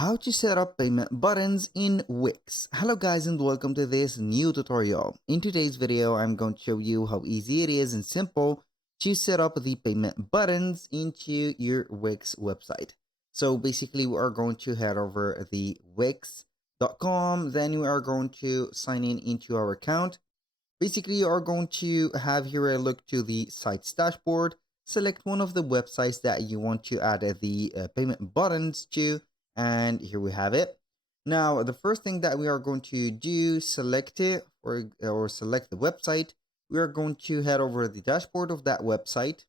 How to set up payment buttons in Wix. Hello guys and welcome to this new tutorial. In today's video, I'm going to show you how easy it is and simple to set up the payment buttons into your Wix website. So basically we are going to head over the wix.com, then we are going to sign in into our account. Basically, you are going to have here a look to the site's dashboard, select one of the websites that you want to add the payment buttons to, and here we have it. Now, the first thing that we are going to do, select it or select the website. We are going to head over the dashboard of that website.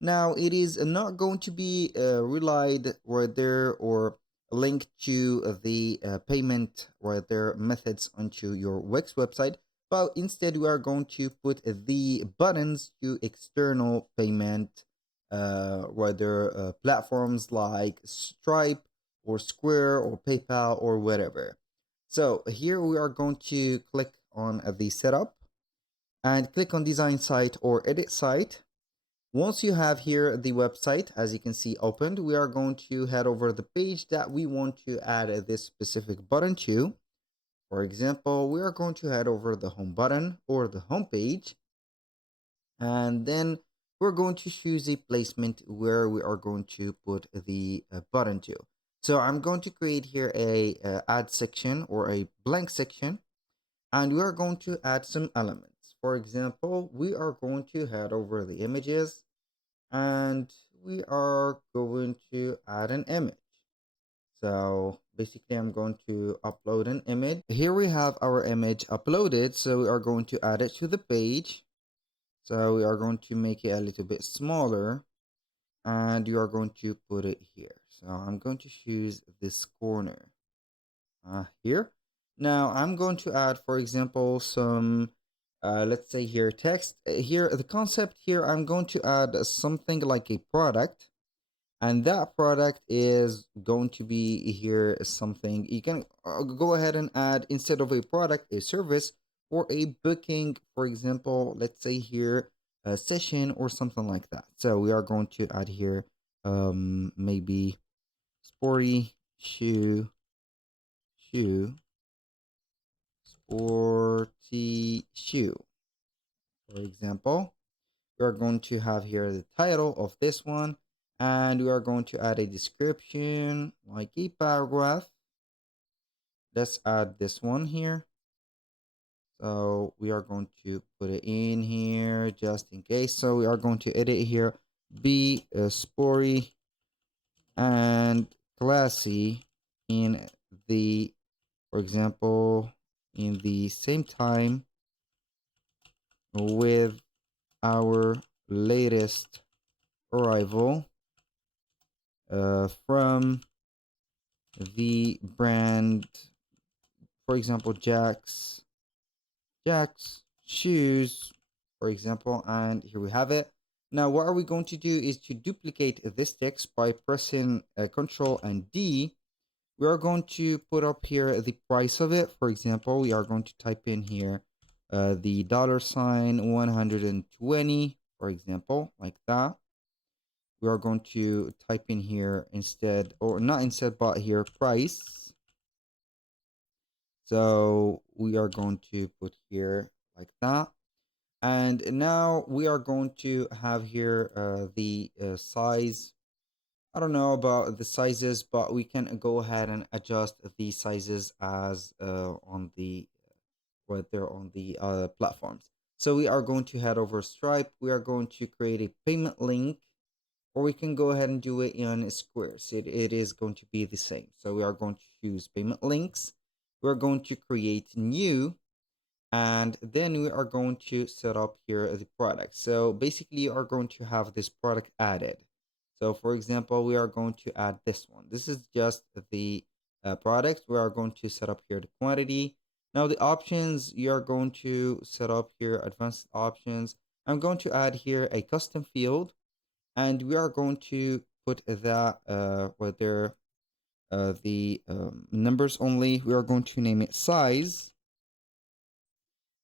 Now, it is not going to be relied right there or linked to the payment right there methods onto your Wix website, but instead we are going to put the buttons to external payment whether platforms like Stripe or Square or PayPal or whatever. So here we are going to click on the setup and click on design site or edit site. Once you have here the website, as you can see opened, we are going to head over the page that we want to add this specific button to. For example, we are going to head over the home button or the home page, and then we're going to choose a placement where we are going to put the button to. So I'm going to create here a add section or a blank section, and we are going to add some elements. For example, we are going to head over the images, and we are going to add an image. So basically I'm going to upload an image. Here we have our image uploaded, so we are going to add it to the page. So we are going to make it a little bit smaller, and you are going to put it here. So I'm going to choose this corner here. Now I'm going to add, for example, some let's say here text. Here the concept here, I'm going to add something like a product, and that product is going to be here something you can go ahead and add, instead of a product, a service or a booking. For example, let's say here a session or something like that. So we are going to add here maybe sporty shoe sporty shoe, for example. We are going to have here the title of this one, and we are going to add a description like a paragraph. Let's add this one here. So we are going to put it in here just in case. So we are going to edit here, be sporty and classy in the, for example, in the same time with our latest arrival from the brand, for example, Jack's shoes, for example. And here we have it. Now what are we going to do is to duplicate this text by pressing Control and D. We are going to put up here the price of it. For example, we are going to type in here the $sign 120, for example, like that. We are going to type in here instead, or not instead, but here price. So we are going to put here like that. And now we are going to have here the size. I don't know about the sizes, but we can go ahead and adjust the sizes as on the right there on the platforms. So we are going to head over Stripe. We are going to create a payment link, or we can go ahead and do it in Squares. It is going to be the same. So we are going to choose payment links. We're going to create new, and then we are going to set up here the product. So basically you are going to have this product added. So for example, we are going to add this one. This is just the product. We are going to set up here the quantity. Now the options, you are going to set up here advanced options. I'm going to add here a custom field, and we are going to put that whether the numbers only. We are going to name it size,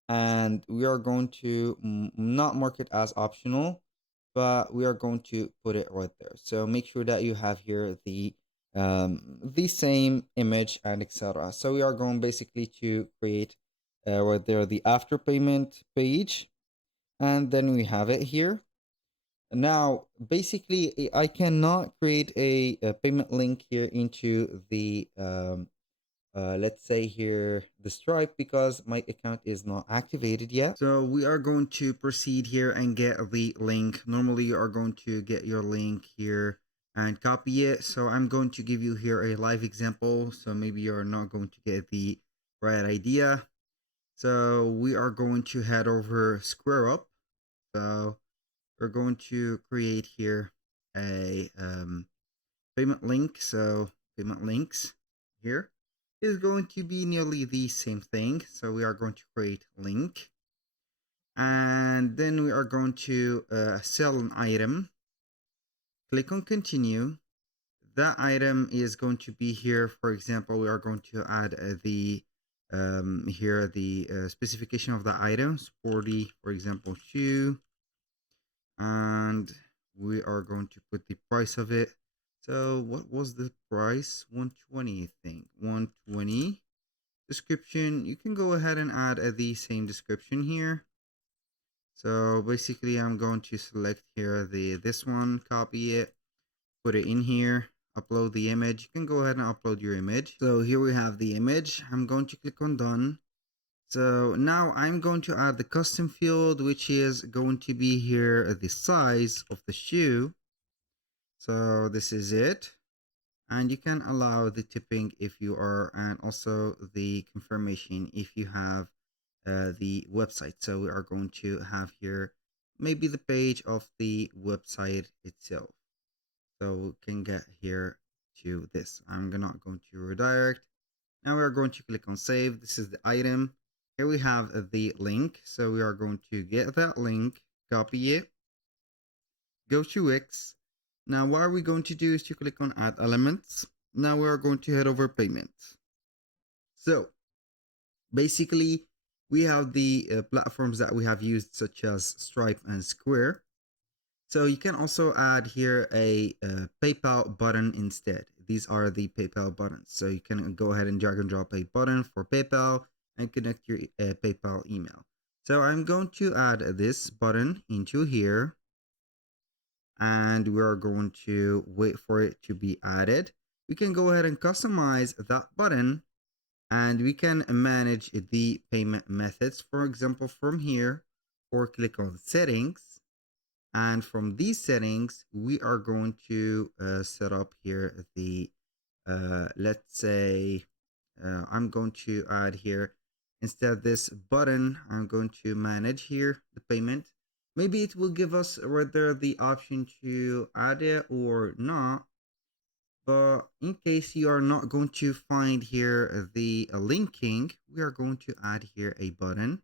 and we are going to not mark it as optional, but we are going to put it right there. So make sure that you have here the the same image and etc. So we are going basically to create right there the after payment page, and then we have it here. Now basically I cannot create a payment link here into the let's say here the Stripe, because my account is not activated yet. So we are going to proceed here and get the link. Normally you are going to get your link here and copy it. So I'm going to give you here a live example, so maybe you're not going to get the right idea. So we are going to head over SquareUp. So we're going to create here a payment link. So payment links here is going to be nearly the same thing. So we are going to create link, and then we are going to sell an item. Click on continue. That item is going to be here. For example, we are going to add the here the specification of the item, sporty, for example, shoe, and we are going to put the price of it. So what was the price? 120, I think. 120. Description, you can go ahead and add the same description here. So basically I'm going to select here this one, copy it, put it in here, upload the image. You can go ahead and upload your image. So here we have the image. I'm going to click on done. So now I'm going to add the custom field, which is going to be here the size of the shoe. So this is it. And you can allow the tipping if you are, and also the confirmation if you have the website. So we are going to have here maybe the page of the website itself. So we can get here to this. I'm not going to redirect. Now we are going to click on save. This is the item. Here we have the link. So we are going to get that link, copy it, go to Wix. Now what are we going to do is to click on add elements. Now we are going to head over payments. So basically we have the platforms that we have used, such as Stripe and Square. So you can also add here a PayPal button instead. These are the PayPal buttons. So you can go ahead and drag and drop a button for PayPal and connect your PayPal email. So I'm going to add this button into here, and we are going to wait for it to be added. We can go ahead and customize that button, and we can manage the payment methods, for example, from here, or click on settings. And from these settings, we are going to set up here the, let's say, I'm going to add here, instead of this button, I'm going to manage here the payment. Maybe it will give us whether the option to add it or not. But in case you are not going to find here the linking, we are going to add here a button,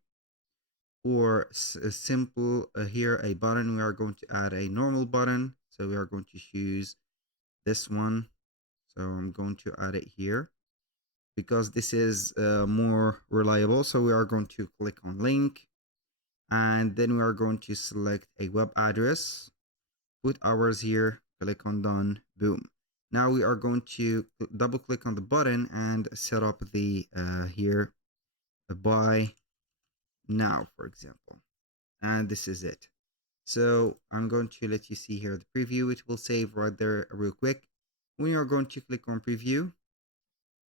or a simple here a button. We are going to add a normal button. So we are going to choose this one. So I'm going to add it here because this is more reliable. So we are going to click on link, and then we are going to select a web address, put ours here, click on done, boom. Now we are going to double click on the button and set up the here buy now, for example, and this is it. So I'm going to let you see here the preview. It will save right there real quick. When you're going to click on preview,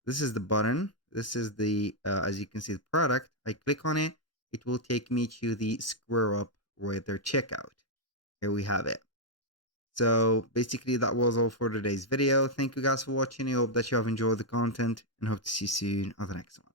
this is the button. This is the as you can see, the product. I click on it, it will take me to the SquareUp right there checkout. Here we have it. So basically that was all for today's video. Thank you guys for watching. I hope that you have enjoyed the content, and hope to see you soon on the next one.